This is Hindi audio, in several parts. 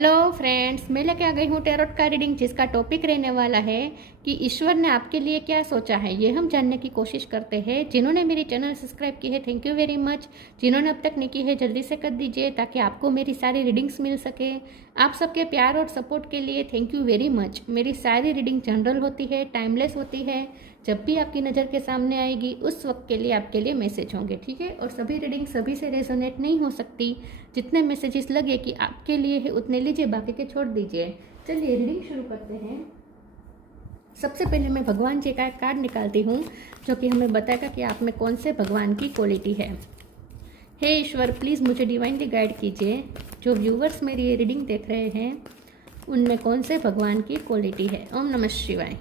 हेलो फ्रेंड्स, मैं लेके आ गई हूँ टैरोट का रीडिंग, जिसका टॉपिक रहने वाला है कि ईश्वर ने आपके लिए क्या सोचा है। ये हम जानने की कोशिश करते हैं। जिन्होंने मेरी चैनल सब्सक्राइब की है, थैंक यू वेरी मच। जिन्होंने अब तक नहीं की है, जल्दी से कर दीजिए ताकि आपको मेरी सारी रीडिंग्स मिल सके। आप सबके प्यार और सपोर्ट के लिए थैंक यू वेरी मच। मेरी सारी रीडिंग जनरल होती है, टाइमलेस होती है। जब भी आपकी नज़र के सामने आएगी उस वक्त के लिए आपके लिए मैसेज होंगे, ठीक है। और सभी रीडिंग सभी से रेजोनेट नहीं हो सकती। जितने मैसेजेस लगे कि आपके लिए है उतने लीजिए, बाकी के छोड़ दीजिए। चलिए रीडिंग शुरू करते हैं। सबसे पहले मैं भगवान जी का एक कार्ड निकालती हूँ जो कि हमें बताएगा कि आप में कौन से भगवान की क्वालिटी है। हे ईश्वर, प्लीज़ मुझे डिवाइनली गाइड कीजिए। जो व्यूवर्स मेरी ये रीडिंग देख रहे हैं उनमें कौन से भगवान की क्वालिटी है। ओम नमः शिवाय।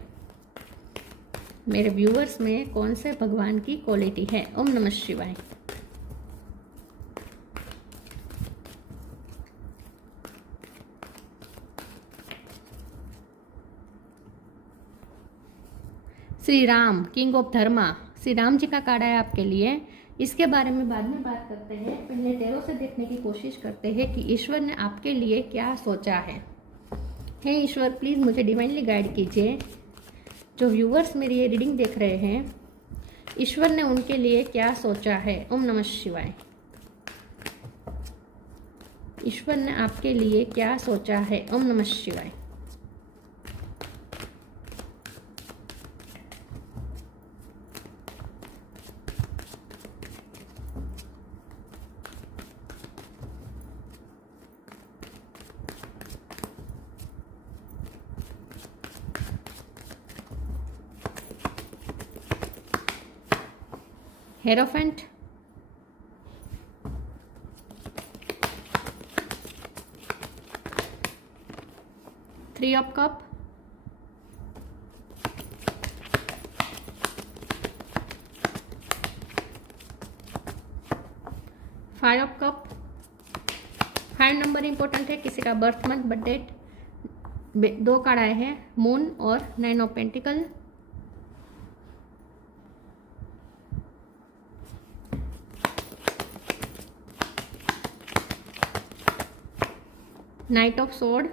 मेरे व्यूवर्स में कौन से भगवान की क्वालिटी है। ओम नमः शिवाय। श्री राम, किंग ऑफ धर्मा, श्री राम जी का कार्ड है आपके लिए। इसके बारे में बाद में बात करते हैं। पहले टैरो से देखने की कोशिश करते हैं कि ईश्वर ने आपके लिए क्या सोचा है। हे ईश्वर, प्लीज़ मुझे डिवाइनली गाइड कीजिए। जो व्यूवर्स मेरी ये रीडिंग देख रहे हैं, ईश्वर ने उनके लिए क्या सोचा है। ओम नमः शिवाय। ईश्वर ने आपके लिए क्या सोचा है। ओम नमः शिवाय। Hierophant, three of cup, five of cup. 5 number important है। किसी का birth month, birth date. 2 card आए हैं, मून और 9 of pentacle. Knight of sword,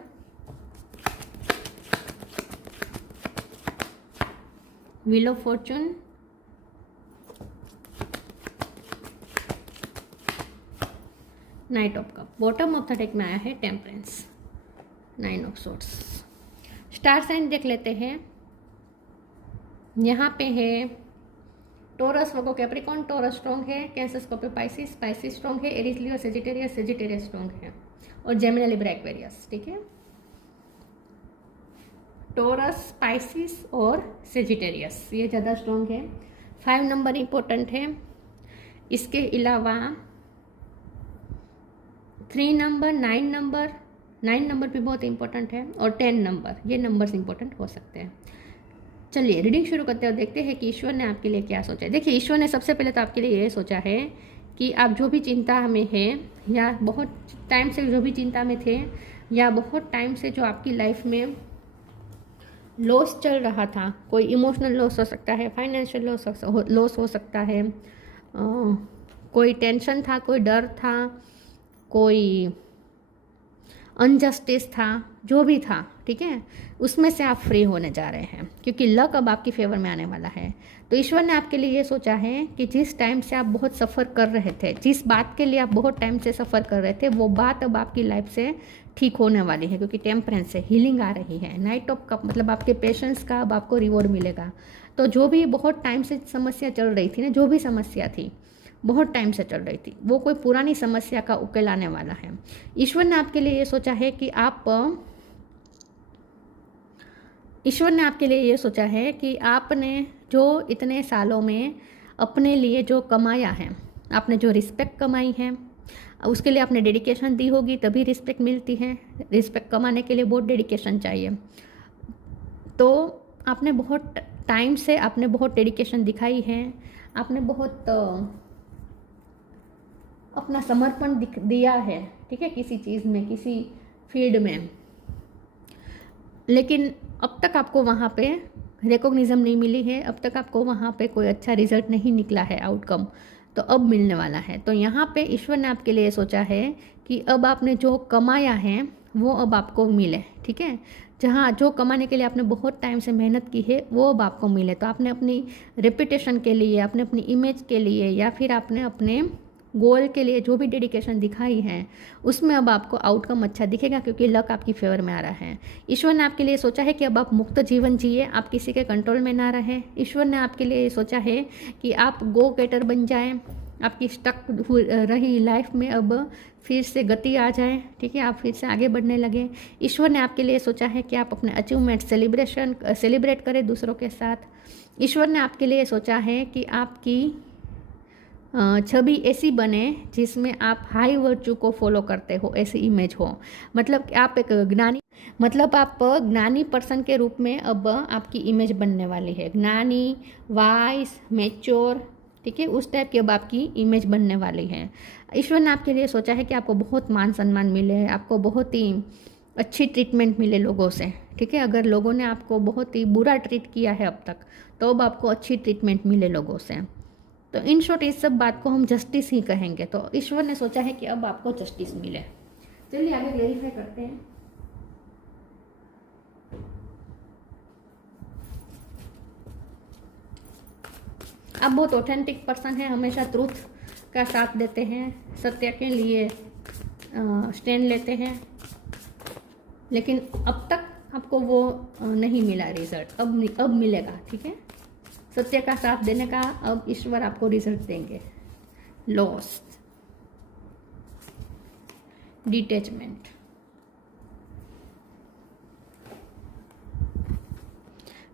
wheel of fortune, knight of cup. Bottom of the deck में आया है temperance, 9 of swords. Star sign देख लेते हैं। यहाँ पे है Taurus, Virgo, Capricorn. Taurus strong है। Cancer, Scorpio, Pisces. Pisces strong है। एरीज, लियो, सेजिटेरियस। सेजिटेरियस स्ट्रॉन्ग है। और जेमिनी, लिब्रा, एक्वेरियस, ठीक है। टोरस, पाइसिस और सेजिटेरियस ये ज़्यादा स्ट्रॉन्ग है। 5 नंबर इंपॉर्टेंट है। इसके अलावा 3 नंबर, 9 नंबर भी बहुत इंपॉर्टेंट है। और 10 नंबर, ये नंबर्स इंपॉर्टेंट हो सकते हैं। चलिए रीडिंग शुरू करते हैं और देखते हैं कि ईश्वर ने आपके लिए क्या सोचा है। देखिए, ईश्वर ने सबसे पहले तो आपके लिए ये सोचा है कि आप जो भी चिंता में हैं, या बहुत टाइम से जो भी चिंता में थे, या बहुत टाइम से जो आपकी लाइफ में लॉस चल रहा था, कोई इमोशनल लॉस हो सकता है, फाइनेंशियल लॉस हो सकता है, कोई टेंशन था, कोई डर था, कोई अनजस्टिस था, जो भी था, ठीक है, उसमें से आप फ्री होने जा रहे हैं क्योंकि लक अब आपकी फेवर में आने वाला है। तो ईश्वर ने आपके लिए ये सोचा है कि जिस टाइम से आप बहुत सफ़र कर रहे थे, जिस बात के लिए आप बहुत टाइम से सफ़र कर रहे थे, वो बात अब आपकी लाइफ से ठीक होने वाली है क्योंकि टेम्परेंस से हीलिंग आ रही है। नाइट ऑफ कप मतलब आपके पेशेंस का अब आपको रिवॉर्ड मिलेगा। तो जो भी बहुत टाइम से समस्या चल रही थी ना, जो भी समस्या थी बहुत टाइम से चल रही थी, वो कोई पुरानी समस्या का उकेल आने वाला है। ईश्वर ने आपके लिए ये सोचा है कि ईश्वर ने आपके लिए ये सोचा है कि आपने जो इतने सालों में अपने लिए जो कमाया है, आपने जो रिस्पेक्ट कमाई है, उसके लिए आपने डेडिकेशन दी होगी, तभी रिस्पेक्ट मिलती है। रिस्पेक्ट कमाने के लिए बहुत डेडिकेशन चाहिए। तो आपने बहुत टाइम से आपने बहुत डेडिकेशन दिखाई है, आपने बहुत अपना समर्पण दिया है, ठीक है, किसी चीज़ में, किसी फील्ड में, लेकिन अब तक आपको वहाँ पे रिकॉग्निज़म नहीं मिली है, अब तक आपको वहाँ पे कोई अच्छा रिजल्ट नहीं निकला है, आउटकम। तो अब मिलने वाला है। तो यहाँ पे ईश्वर ने आपके लिए सोचा है कि अब आपने जो कमाया है वो अब आपको मिले, ठीक है। जहाँ जो कमाने के लिए आपने बहुत टाइम से मेहनत की है वो अब आपको मिले। तो आपने अपनी रेपुटेशन के लिए, आपने अपनी इमेज के लिए, या फिर आपने अपने गोल के लिए जो भी डेडिकेशन दिखाई है उसमें अब आपको आउटकम अच्छा दिखेगा, क्योंकि लक आपकी फेवर में आ रहा है। ईश्वर ने आपके लिए सोचा है कि अब आप मुक्त जीवन जिए, आप किसी के कंट्रोल में ना रहें। ईश्वर ने आपके लिए सोचा है कि आप गो गेटर बन जाएं, आपकी स्टक रही लाइफ में अब फिर से गति आ जाए, ठीक है, आप फिर से आगे बढ़ने लगे। ईश्वर ने आपके लिए सोचा है कि आप अपने अचीवमेंट सेलिब्रेट करें दूसरों के साथ। ईश्वर ने आपके लिए सोचा है कि आपकी छवि ऐसी बने जिसमें आप हाई वर्च्यू को फॉलो करते हो, ऐसी इमेज हो। मतलब कि आप एक ज्ञानी पर्सन के रूप में अब आपकी इमेज बनने वाली है। ज्ञानी, वाइस, मैच्योर, ठीक है, उस टाइप की अब आपकी इमेज बनने वाली है। ईश्वर ने आपके लिए सोचा है कि आपको बहुत मान सम्मान मिले, आपको बहुत ही अच्छी ट्रीटमेंट मिले लोगों से, ठीक है। अगर लोगों ने आपको बहुत ही बुरा ट्रीट किया है अब तक, तो अब आपको अच्छी ट्रीटमेंट मिले लोगों से। तो इन शॉर्ट इस सब बात को हम जस्टिस ही कहेंगे। तो ईश्वर ने सोचा है कि अब आपको जस्टिस मिले। चलिए आगे क्लेरिफाई करते हैं। आप बहुत ऑथेंटिक पर्सन हैं, हमेशा ट्रूथ का साथ देते हैं, सत्य के लिए स्टैंड लेते हैं, लेकिन अब तक आपको वो नहीं मिला रिजल्ट। अब मिलेगा, ठीक है। सत्य का साथ देने का अब ईश्वर आपको रिजल्ट देंगे। Lost, detachment,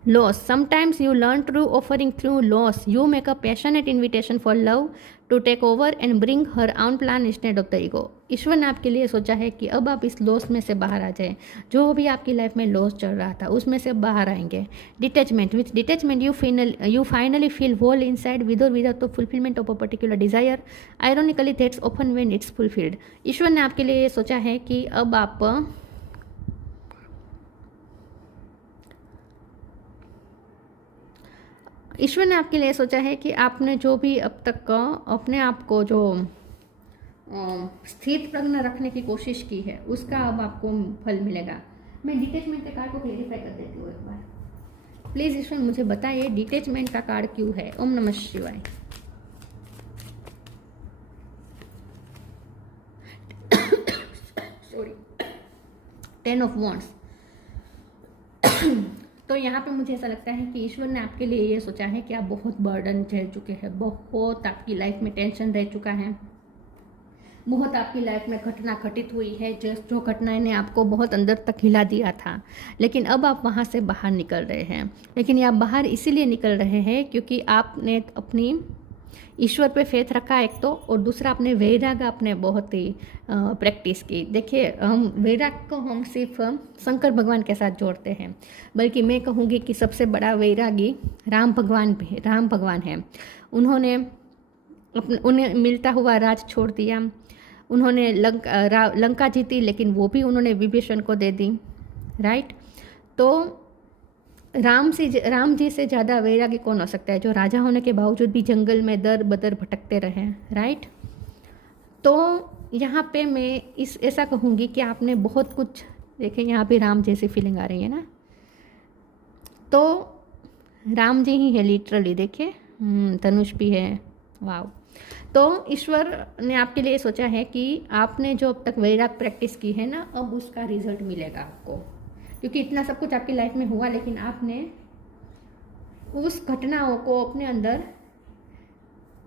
loss. Sometimes you learn through offering through loss. You make a passionate invitation for love to take over and bring her own plan instead of the ego. ईश्वर ने आपके लिए सोचा है कि अब आप इस लॉस में से बाहर आ जाएं। जो भी आपकी लाइफ में लॉस चल रहा था उसमें से बाहर आएंगे। Detachment, with detachment you finally feel whole inside with or without the fulfillment of a particular desire. Ironically that's often when it's fulfilled. ईश्वर ने आपके लिए सोचा है कि अब आप ईश्वर ने आपके लिए सोचा है कि आपने जो भी अब तक अपने आप को जो स्थिर प्रज्ञ रखने की कोशिश की है उसका अब आपको फल मिलेगा। मैं डिटैचमेंट के कार्ड को क्लेरिफाई कर देती हूँ एक बार। प्लीज़ ईश्वर मुझे बताइए डिटैचमेंट का कार्ड क्यों है। ओम नमः शिवाय। Sorry, 10 of wands. तो यहाँ पे मुझे ऐसा लगता है कि ईश्वर ने आपके लिए ये सोचा है कि आप बहुत बर्डन झेल चुके हैं, बहुत आपकी लाइफ में टेंशन रह चुका है, बहुत आपकी लाइफ में घटना घटित हुई है जो घटनाएं ने आपको बहुत अंदर तक हिला दिया था, लेकिन अब आप वहाँ से बाहर निकल रहे हैं। लेकिन ये आप बाहर इसीलिए निकल रहे हैं क्योंकि आपने अपनी ईश्वर पे फेथ रखा एक तो, और दूसरा अपने वैराग आपने बहुत ही प्रैक्टिस की। देखिए, हम वैराग को हम सिर्फ शंकर भगवान के साथ जोड़ते हैं, बल्कि मैं कहूँगी कि सबसे बड़ा वैरागी राम भगवान है। उन्हें मिलता हुआ राज छोड़ दिया, उन्होंने लंका जीती, लेकिन वो भी उन्होंने विभीषण को दे दी, राइट। तो राम जी से ज़्यादा वैरागी कौन हो सकता है, जो राजा होने के बावजूद भी जंगल में दर बदर भटकते रहे, राइट। तो यहाँ पे मैं ऐसा कहूँगी कि आपने बहुत कुछ देखें। यहाँ पे राम जैसी फीलिंग आ रही है ना, तो राम जी ही है लिटरली। देखिए, धनुष भी है, वाव। तो ईश्वर ने आपके लिए सोचा है कि आपने जो अब तक वैराग प्रैक्टिस की है ना, अब उसका रिजल्ट मिलेगा आपको, क्योंकि इतना सब कुछ आपकी लाइफ में हुआ, लेकिन आपने उस घटनाओं को अपने अंदर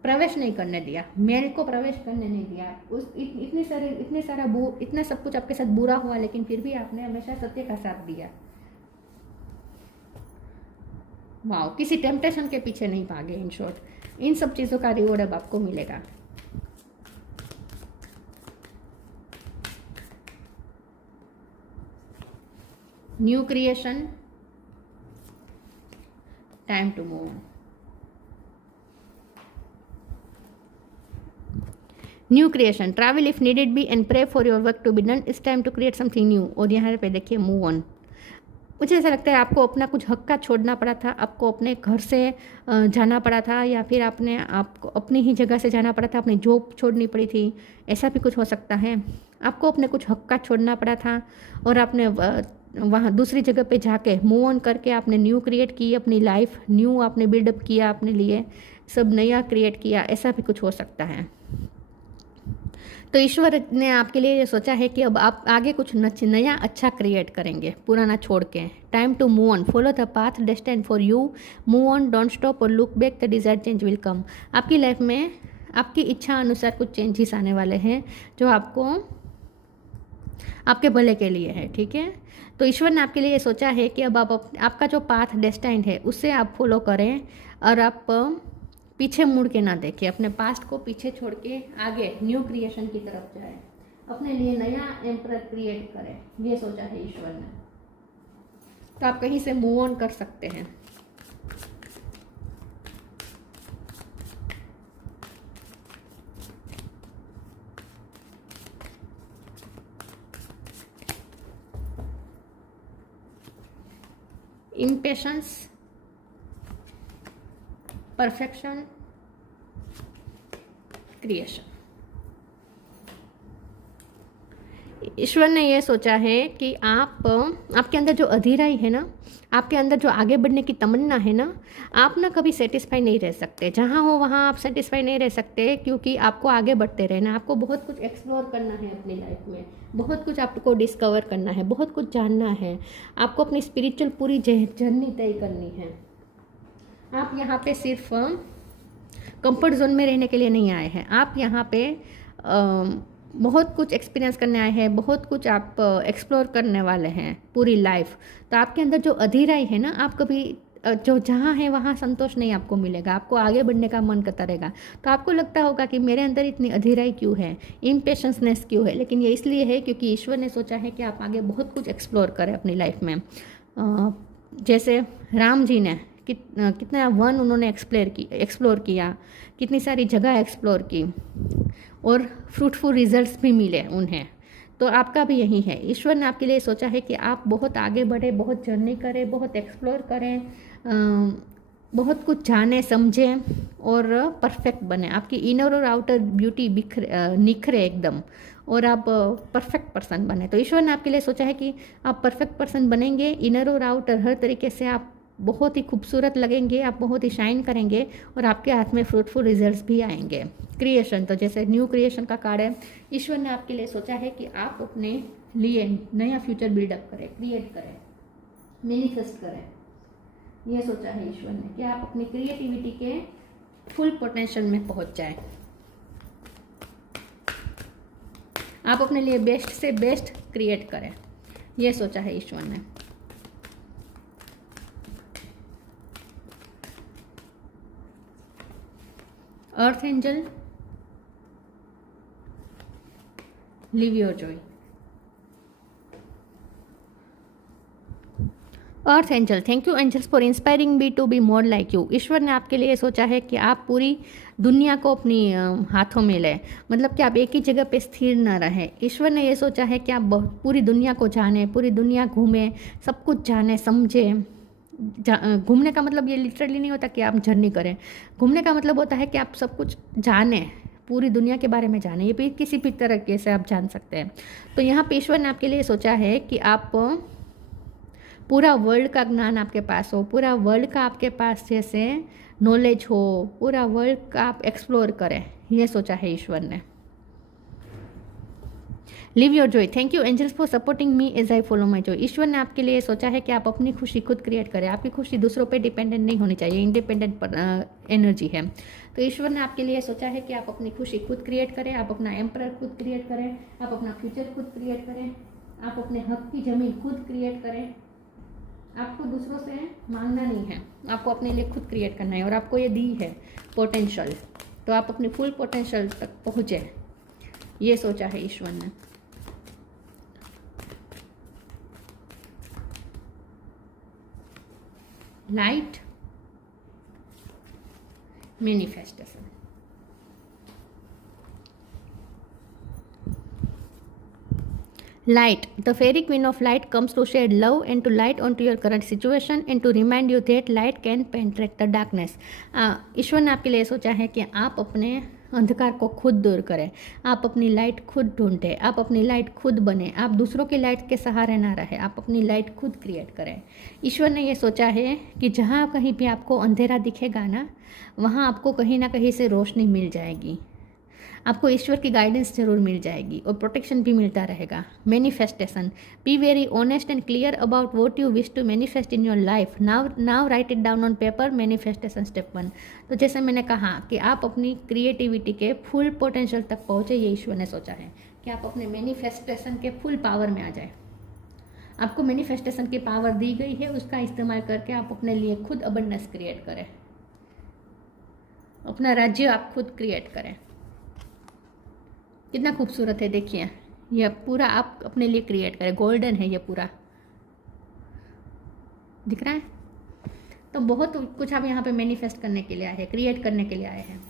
प्रवेश नहीं करने दिया, मेल को प्रवेश करने नहीं दिया। इतना सब कुछ आपके साथ बुरा हुआ, लेकिन फिर भी आपने हमेशा सत्य का साथ दिया। वाह, किसी टेम्पटेशन के पीछे नहीं भागे। इन शॉर्ट, इन सब चीज़ों का रिवॉर्ड अब आपको मिलेगा। New creation, time to move on. New creation, travel if needed be and pray for your work to be done. It's time to create something new. और यहाँ पे देखिए, मूव ऑन। मुझे ऐसा लगता है आपको अपना कुछ हक का छोड़ना पड़ा था, आपको अपने घर से जाना पड़ा था, या फिर आपको अपनी ही जगह से जाना पड़ा था, अपनी जॉब छोड़नी पड़ी थी, ऐसा भी कुछ हो सकता है। आपको अपने कुछ हक का छोड़ना पड़ा था और आपने वहाँ दूसरी जगह पे जाके मूव ऑन करके आपने न्यू क्रिएट की अपनी लाइफ, न्यू आपने बिल्डअप किया अपने लिए, सब नया क्रिएट किया, ऐसा भी कुछ हो सकता है। तो ईश्वर ने आपके लिए ये सोचा है कि अब आप आगे कुछ नया अच्छा क्रिएट करेंगे, पुराना छोड़ के। Time to move on, follow the path destined for you, move on, don't stop और look back, the desired change will come. आपकी लाइफ में आपकी इच्छा अनुसार कुछ चेंजेस आने वाले हैं जो आपको आपके भले के लिए है, ठीक है। तो ईश्वर ने आपके लिए ये सोचा है कि अब आप आपका जो पाथ डेस्टाइंड है उससे आप फॉलो करें और आप पीछे मुड़ के ना देखें, अपने पास्ट को पीछे छोड़ के आगे न्यू क्रिएशन की तरफ जाए, अपने लिए नया एम्परर क्रिएट करें, ये सोचा है ईश्वर ने। तो आप कहीं से मूव ऑन कर सकते हैं। Impatience, perfection, creation. ईश्वर ने यह सोचा है कि आपके अंदर जो अधीराई है ना, आपके अंदर जो आगे बढ़ने की तमन्ना है ना, आप ना कभी सेटिस्फाई नहीं रह सकते। जहाँ हो वहाँ आप सेटिस्फाई नहीं रह सकते, क्योंकि आपको आगे बढ़ते रहना, आपको बहुत कुछ एक्सप्लोर करना है अपनी लाइफ में, बहुत कुछ आपको डिस्कवर करना है, बहुत कुछ जानना है, आपको अपनी स्पिरिचुअल पूरी जर्नी तय करनी है। आप यहाँ पे सिर्फ कंफर्ट जोन में रहने के लिए नहीं आए हैं, आप यहाँ पे बहुत कुछ एक्सपीरियंस करने आए हैं, बहुत कुछ आप एक्सप्लोर करने वाले हैं पूरी लाइफ। तो आपके अंदर जो अधीराई है ना, आप कभी जो जहाँ है वहाँ संतोष नहीं आपको मिलेगा, आपको आगे बढ़ने का मन करता रहेगा। तो आपको लगता होगा कि मेरे अंदर इतनी अधीराई क्यों है, इम्पेशंसनेस क्यों है, लेकिन ये इसलिए है क्योंकि ईश्वर ने सोचा है कि आप आगे बहुत कुछ एक्सप्लोर करें अपनी लाइफ में। जैसे राम जी ने कितना वन उन्होंने एक्सप्लोर किया, कितनी सारी जगह एक्सप्लोर की और फ्रूटफुल रिजल्ट्स भी मिले उन्हें। तो आपका भी यही है, ईश्वर ने आपके लिए सोचा है कि आप बहुत आगे बढ़े, बहुत जर्नी करें, बहुत एक्सप्लोर करें, बहुत कुछ जाने समझें और परफेक्ट बने, आपकी इनर और आउटर ब्यूटी निखरे एकदम, और आप परफेक्ट पर्सन बने। तो ईश्वर ने आपके लिए सोचा है कि आप परफेक्ट पर्सन बनेंगे, इनर और आउटर हर तरीके से आप बहुत ही खूबसूरत लगेंगे, आप बहुत ही शाइन करेंगे और आपके हाथ में फ्रूटफुल रिजल्ट्स भी आएंगे। क्रिएशन, तो जैसे न्यू क्रिएशन का कार्ड है, ईश्वर ने आपके लिए सोचा है कि आप अपने लिए नया फ्यूचर बिल्डअप करें, क्रिएट करें, मैनिफेस्ट करें। यह सोचा है ईश्वर ने कि आप अपनी क्रिएटिविटी के फुल पोटेंशियल में पहुंच जाएं, आप अपने लिए बेस्ट से बेस्ट क्रिएट करें, यह सोचा है ईश्वर ने। Earth angel, live your joy. Earth angel, thank you angels for inspiring me to be more like you. ईश्वर ने आपके लिए सोचा है कि आप पूरी दुनिया को अपनी हाथों में लें, मतलब कि आप एक ही जगह पे स्थिर न रहें। ईश्वर ने ये सोचा है कि आप पूरी दुनिया को जानें, पूरी दुनिया घूमें, सब कुछ जानें समझें। घूमने का मतलब ये लिटरली नहीं होता कि आप जर्नी करें, घूमने का मतलब होता है कि आप सब कुछ जानें, पूरी दुनिया के बारे में जानें, ये भी किसी भी तरीके से आप जान सकते हैं। तो यहाँ पे ईश्वर ने आपके लिए सोचा है कि आप पूरा वर्ल्ड का ज्ञान आपके पास हो, पूरा वर्ल्ड का आपके पास जैसे नॉलेज हो, पूरा वर्ल्ड का आप एक्सप्लोर करें, ये सोचा है ईश्वर ने। Live your joy, thank you angels for supporting me as I follow my joy. ईश्वर ने आपके लिए सोचा है कि आप अपनी खुशी खुद क्रिएट करें, आपकी खुशी दूसरों पे डिपेंडेंट नहीं होनी चाहिए, इंडिपेंडेंट एनर्जी है। तो ईश्वर ने आपके लिए सोचा है कि आप अपनी खुशी खुद क्रिएट करें, आप अपना एम्परर खुद क्रिएट करें, आप अपना फ्यूचर खुद क्रिएट करें, आप अपने हक की ज़मीन खुद क्रिएट करें। आपको दूसरों से मांगना नहीं है, आपको अपने लिए खुद क्रिएट करना है, और आपको ये दी है पोटेंशियल, तो आप अपनी फुल पोटेंशियल तक पहुँचे, ये सोचा है ईश्वर ने। Light, manifestation. Light, the fairy queen of light comes to shed love and to light onto your current situation and to remind you that light can penetrate the darkness. ईश्वर ने आपके लिए सोचा है कि आप अपने अंधकार को खुद दूर करें, आप अपनी लाइट खुद ढूंढें, आप अपनी लाइट खुद बने, आप दूसरों की लाइट के सहारे ना रहे, आप अपनी लाइट खुद क्रिएट करें। ईश्वर ने ये सोचा है कि जहाँ कहीं भी आपको अंधेरा दिखेगा ना, वहाँ आपको कहीं ना कहीं से रोशनी मिल जाएगी, आपको ईश्वर की गाइडेंस जरूर मिल जाएगी और प्रोटेक्शन भी मिलता रहेगा। Manifestation, be very honest and clear about what you wish to manifest in your life. Now write it down on paper. Manifestation step 1। तो जैसे मैंने कहा कि आप अपनी क्रिएटिविटी के फुल पोटेंशियल तक पहुँचे, ये ईश्वर ने सोचा है कि आप अपने मैनिफेस्टेशन के फुल पावर में आ जाए। आपको मैनिफेस्टेशन की पावर दी गई है, उसका इस्तेमाल करके आप अपने लिए खुद अबंडेंस क्रिएट करें, अपना राज्य आप खुद क्रिएट करें। कितना खूबसूरत है, देखिए यह पूरा आप अपने लिए क्रिएट करें। गोल्डन है ये पूरा, दिख रहा है। तो बहुत कुछ आप यहाँ पे मैनिफेस्ट करने के लिए आए हैं, क्रिएट करने के लिए आए हैं।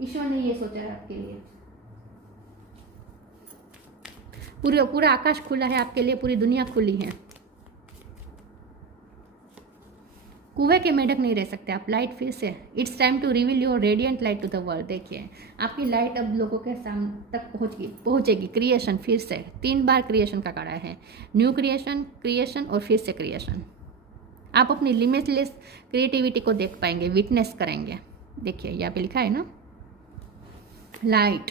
ईश्वर ने ये सोचा है आपके लिए। पूरा आकाश खुला है आपके लिए, पूरी दुनिया खुली है। कुएं के मेढक नहीं रह सकते आप। लाइट फिर से, it's time to reveal your radiant light to the world. देखिए आपकी लाइट अब लोगों के सामने तक पहुंचेगी। क्रिएशन, फिर से 3 बार क्रिएशन का कार्ड है। न्यू क्रिएशन और फिर से क्रिएशन। आप अपनी लिमिटलेस क्रिएटिविटी को देख पाएंगे, विटनेस करेंगे। देखिए यहाँ पे लिखा है ना, लाइट।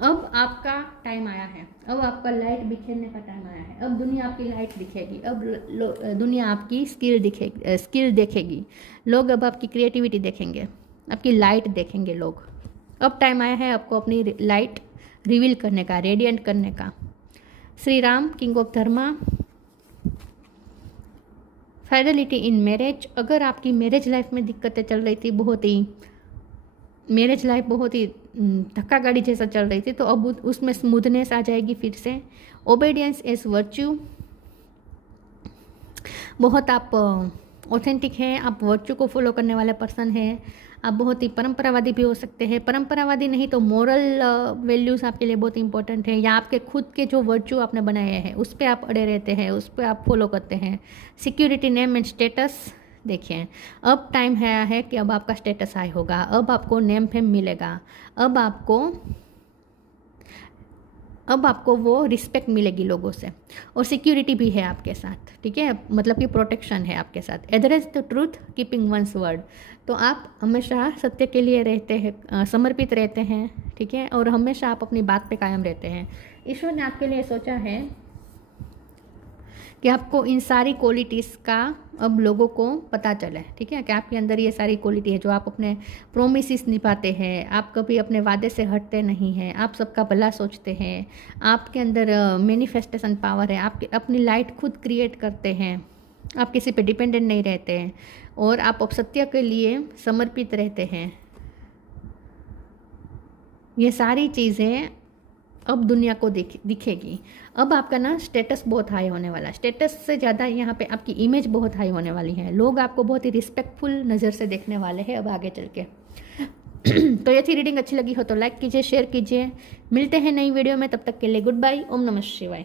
अब आपका टाइम आया है, अब आपका लाइट बिखेरने का टाइम आया है। अब दुनिया आपकी लाइट दिखेगी, अब दुनिया आपकी स्किल देखेगी। लोग अब आपकी क्रिएटिविटी देखेंगे, आपकी लाइट देखेंगे लोग। अब टाइम आया है आपको अपनी लाइट रिवील करने का, रेडिएंट करने का। Shri Ram, king of Dharma, fidelity in marriage. अगर आपकी मैरिज लाइफ में दिक्कतें चल रही थी, मैरिज लाइफ बहुत ही धक्का गाड़ी जैसा चल रही थी, तो अब उसमें स्मूथनेस आ जाएगी फिर से। ओबीडियंस इज वर्च्यू, बहुत आप ऑथेंटिक हैं, आप वर्च्यू को फॉलो करने वाले पर्सन हैं। आप बहुत ही परंपरावादी भी हो सकते हैं, परंपरावादी नहीं तो मोरल वैल्यूज़ आपके लिए बहुत इंपॉर्टेंट है, या आपके खुद के जो वर्च्यू आपने बनाए हैं उस पर आप अड़े रहते हैं, उस पर आप फॉलो करते हैं। Security, name and status. देखिए अब टाइम है कि अब आपका स्टेटस हाई होगा, अब आपको नेम फेम मिलेगा, अब आपको वो रिस्पेक्ट मिलेगी लोगों से, और सिक्योरिटी भी है आपके साथ, ठीक है, मतलब कि प्रोटेक्शन है आपके साथ। Address the truth, keeping one's word. तो आप हमेशा सत्य के लिए रहते हैं, समर्पित रहते हैं, ठीक है, और हमेशा आप अपनी बात पे कायम रहते हैं। ईश्वर ने आपके लिए सोचा है कि आपको इन सारी क्वालिटीज़ का अब लोगों को पता चले, ठीक है, कि आपके अंदर ये सारी क्वालिटी है, जो आप अपने प्रोमिसेस निभाते हैं, आप कभी अपने वादे से हटते नहीं हैं, आप सबका भला सोचते हैं, आपके अंदर मैनिफेस्टेशन पावर है, आप अपनी लाइट खुद क्रिएट करते हैं, आप किसी पे डिपेंडेंट नहीं रहते हैं, और आप अब सत्य के लिए समर्पित रहते हैं। ये सारी चीज़ें अब दुनिया को दिखेगी। अब आपका ना स्टेटस बहुत हाई होने वाला है, स्टेटस से ज़्यादा यहाँ पे आपकी इमेज बहुत हाई होने वाली है। लोग आपको बहुत ही रिस्पेक्टफुल नज़र से देखने वाले हैं अब आगे चल के। तो ये थी रीडिंग, अच्छी लगी हो तो लाइक कीजिए, शेयर कीजिए। मिलते हैं नई वीडियो में, तब तक के लिए गुड बाय। ओम नमः शिवाय।